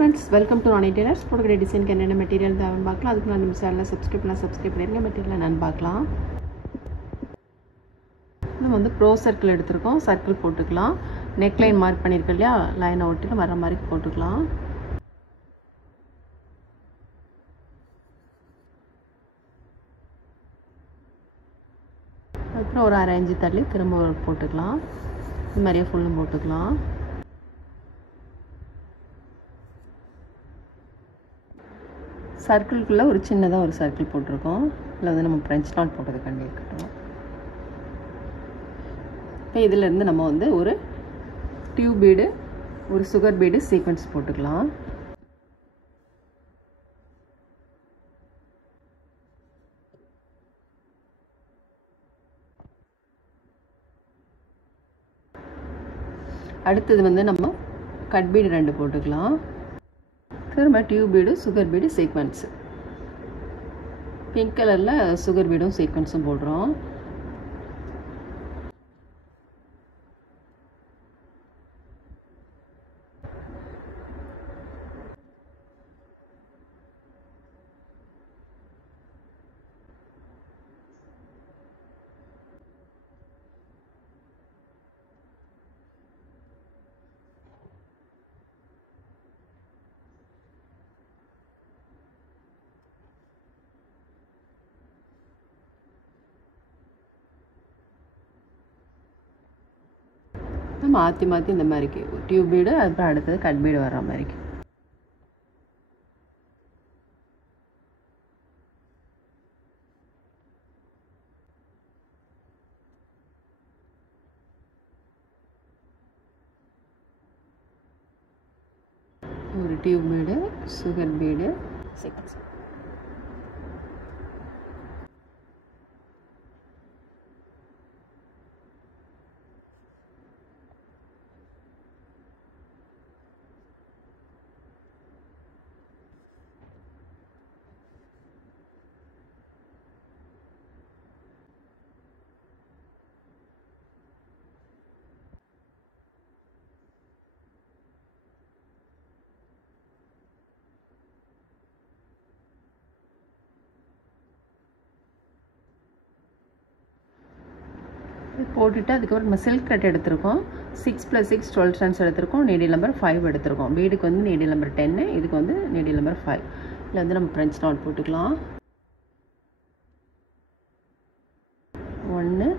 Friends, welcome to Rani tailors. போடுகிற டிசைனுக்கு என்னென்ன மெட்டீரியல் தேவைன்னு பார்க்கலாம். அதுக்கு நான் நம்ம சேனலில் சப்ஸ்கிரைப் பண்ணிருங்க. மெட்டீரியல் என்னென்னு பார்க்கலாம். நம்ம வந்து ப்ரோ சர்க்கிள் எடுத்துருக்கோம். சர்க்கிள் போட்டுக்கலாம். நெக் லைன் மார்க் பண்ணியிருக்கோம் இல்லையா, லைனை ஒட்டிட்டு வர மாதிரி போட்டுக்கலாம். அப்புறம் ஒரு அரை இன்ச்சு தள்ளி திரும்ப போட்டுக்கலாம். இது மாதிரியே ஃபுல்லும் போட்டுக்கலாம். சர்க்கிள்குள்ளே ஒரு சின்னதாக ஒரு சர்க்கிள் போட்டிருக்கோம். இதில் வந்து நம்ம ஃப்ரெஞ்ச் நாட் போட்டதுக்காண்டி இருக்கட்டும். இப்போ இதிலேருந்து நம்ம வந்து ஒரு டியூப் பீடு, ஒரு சுகர் பீடு சீக்வன்ஸ் போட்டுக்கலாம். அடுத்தது வந்து நம்ம கட் பீடு 2 போட்டுக்கலாம். திரும்ப tube bead, sugar bead, sequins. Pink கலரில் சுகர் பீடும் சீக்வன்ஸும் போடுறோம். மாற்றி மாற்றி இந்த மாதிரிக்கு டியூப் பீடு, அப்புறம் அடுத்தது கட் பீடு வர்ற மாதிரிக்கு. ஒரு tube bead, sugar bead, sequins. போட்டுட்டு அதுக்கப்புறம் நம்ம சில்க் த்ரெட் எடுத்திருக்கோம். 6 + 6 12 ஸ்டாண்ட்ஸ் எடுத்திருக்கோம். நீடில் நம்பர் 5 எடுத்திருக்கோம். பீடுக்கு வந்து நீடில் நம்பர் 10, இதுக்கு வந்து நீடில் நம்பர் 5. இதில் வந்து நம்ம ஃப்ரெஞ்ச் நாட் போட்டுக்கலாம். 1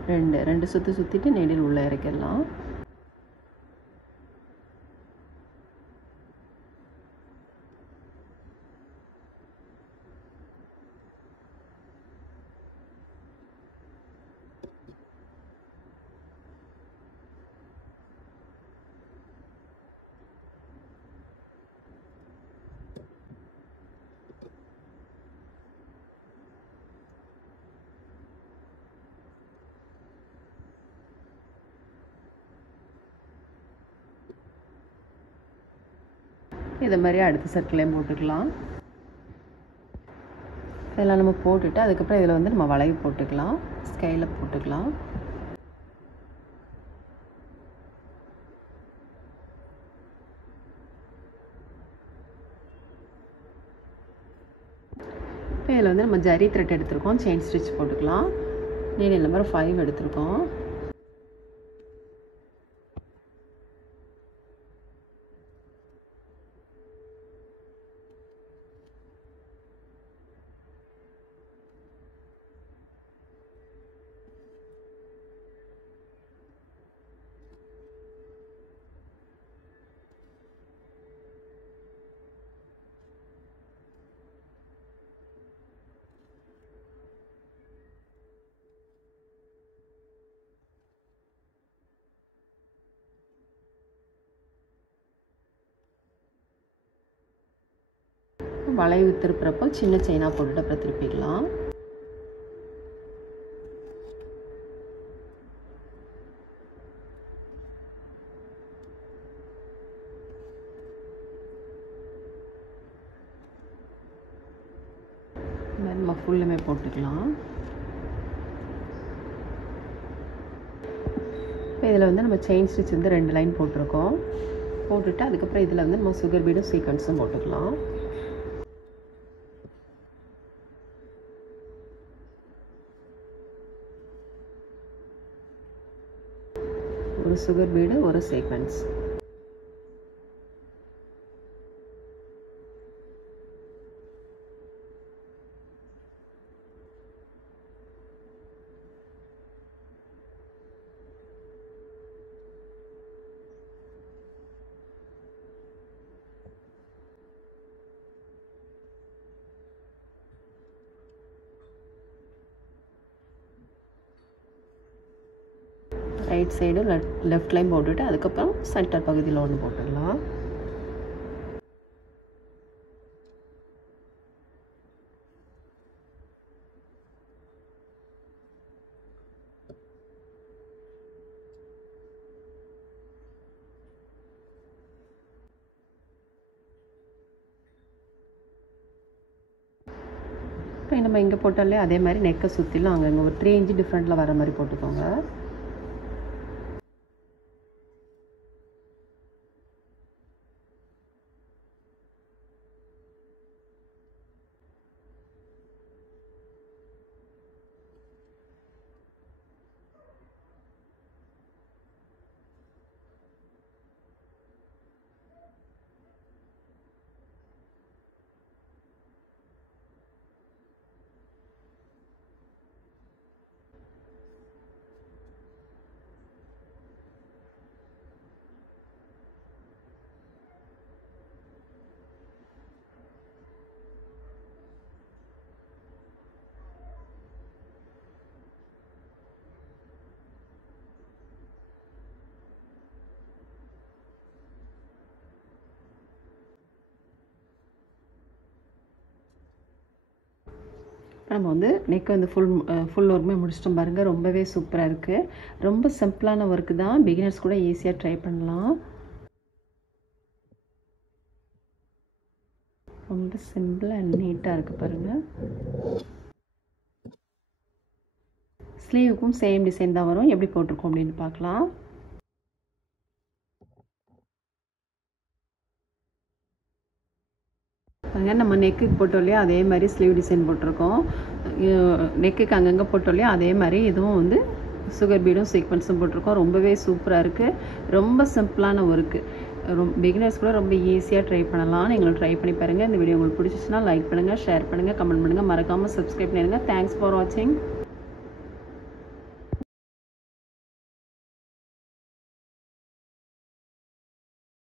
2 சுற்றி சுற்றிட்டு நீடில் உள்ளே இறக்கிடலாம். இதை மாதிரி அடுத்த சர்க்கிளையும் போட்டுக்கலாம். இதெல்லாம் நம்ம போட்டுட்டு அதுக்கப்புறம் இதில் வந்து நம்ம வளைவு போட்டுக்கலாம். ஸ்கைலில் போட்டுக்கலாம். இப்போ இதில் வந்து நம்ம ஜரி த்ரெட் எடுத்துருக்கோம். செயின் ஸ்டிச் போட்டுக்கலாம். நீடில் நம்பர் 5 எடுத்துருக்கோம். வளைவு திருப்புறப்போ சின்ன செயினாக போட்டுட்டு அப்புறம் திருப்பிக்கலாம். நம்ம ஃபுல்லுமே போட்டுக்கலாம். இப்போ இதில் வந்து நம்ம செயின் ஸ்டிச் வந்து 2 லைன் போட்டிருக்கோம். போட்டுட்டு அதுக்கப்புறம் இதில் வந்து நம்ம சுகர் பீடும் சீக்வன்ஸும் போட்டுக்கலாம். ஒரு சுகர் பீடு, ஒரு sequence. Right side left line போட்டுட்டு அதுக்கப்புறம் சென்டர் பகுதியில் ஒன்று போட்டுடலாம். இப்போ நம்ம இங்கே போட்டாலே அதே மாதிரி நெக்கை சுற்றிலும் அங்கங்கே ஒரு 3 இன்ச் டிஃப்ரெண்ட்டில் வர மாதிரி போட்டுக்கோங்க. நம்ம வந்து நெக் வந்து ஃபுல் ஒர்க்குமே முடிச்சிட்டோம் பாருங்கள். ரொம்பவே சூப்பராக இருக்குது. ரொம்ப சிம்பிளான ஒர்க்கு தான், பிகினர்ஸ் கூட ஈஸியாக ட்ரை பண்ணலாம். ரொம்ப சிம்பிள் அண்ட் நீட்டாக இருக்குது பாருங்கள். ஸ்லீவுக்கும் சேம் டிசைன் தான் வரும். எப்படி போட்டிருக்கோம் அப்படின்னு பார்க்கலாம். பாருங்க, நம்ம நெக்குக்கு போட்டோம் இல்லையா, அதே மாதிரி ஸ்லீவ் டிசைன் போட்டிருக்கோம். நெக்குக்கு அங்கங்கே போட்டோம் இல்லையா, அதே மாதிரி இதுவும் வந்து சுகர் பீடும் சீக்வன்ஸும் போட்டிருக்கோம். ரொம்பவே சூப்பராக இருக்குது. ரொம்ப சிம்பிளான ஒர்க்கு. பிகினர்ஸ் கூட ரொம்ப ஈஸியாக ட்ரை பண்ணலாம். நீங்களும் ட்ரை பண்ணி பாருங்கள். இந்த வீடியோ உங்களுக்கு பிடிச்சிச்சுன்னா லைக் பண்ணுங்கள், ஷேர் பண்ணுங்கள், கமெண்ட் பண்ணுங்கள். மறக்காமல் சப்ஸ்கிரைப் பண்ணிடுங்க. தேங்க்ஸ் ஃபார் வாட்சிங்.